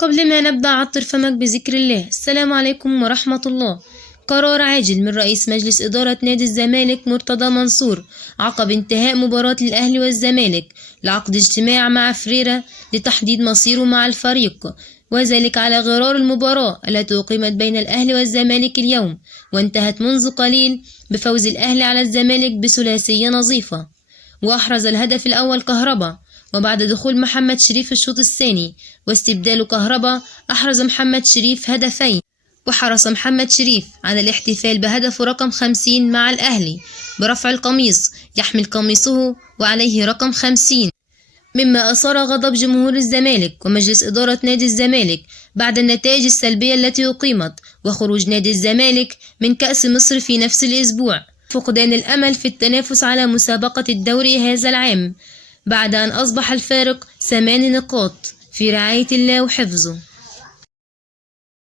قبل ما نبدأ عطر فمك بذكر الله. السلام عليكم ورحمة الله. قرار عاجل من رئيس مجلس إدارة نادي الزمالك مرتضى منصور عقب انتهاء مباراة الأهلي والزمالك لعقد اجتماع مع فريرة لتحديد مصيره مع الفريق، وذلك على غرار المباراة التي أقيمت بين الأهلي والزمالك اليوم، وانتهت منذ قليل بفوز الأهلي على الزمالك بثلاثية نظيفة. وأحرز الهدف الأول كهربا، وبعد دخول محمد شريف الشوط الثاني واستبدال كهربا أحرز محمد شريف هدفين. وحرص محمد شريف على الاحتفال بهدفه رقم 50 مع الأهلي برفع القميص، يحمل قميصه وعليه رقم 50، مما أثار غضب جمهور الزمالك ومجلس إدارة نادي الزمالك بعد النتائج السلبية التي أقيمت وخروج نادي الزمالك من كأس مصر في نفس الأسبوع، فقدان الأمل في التنافس على مسابقة الدوري هذا العام بعد أن أصبح الفارق 8 نقاط في رعاية الله وحفظه.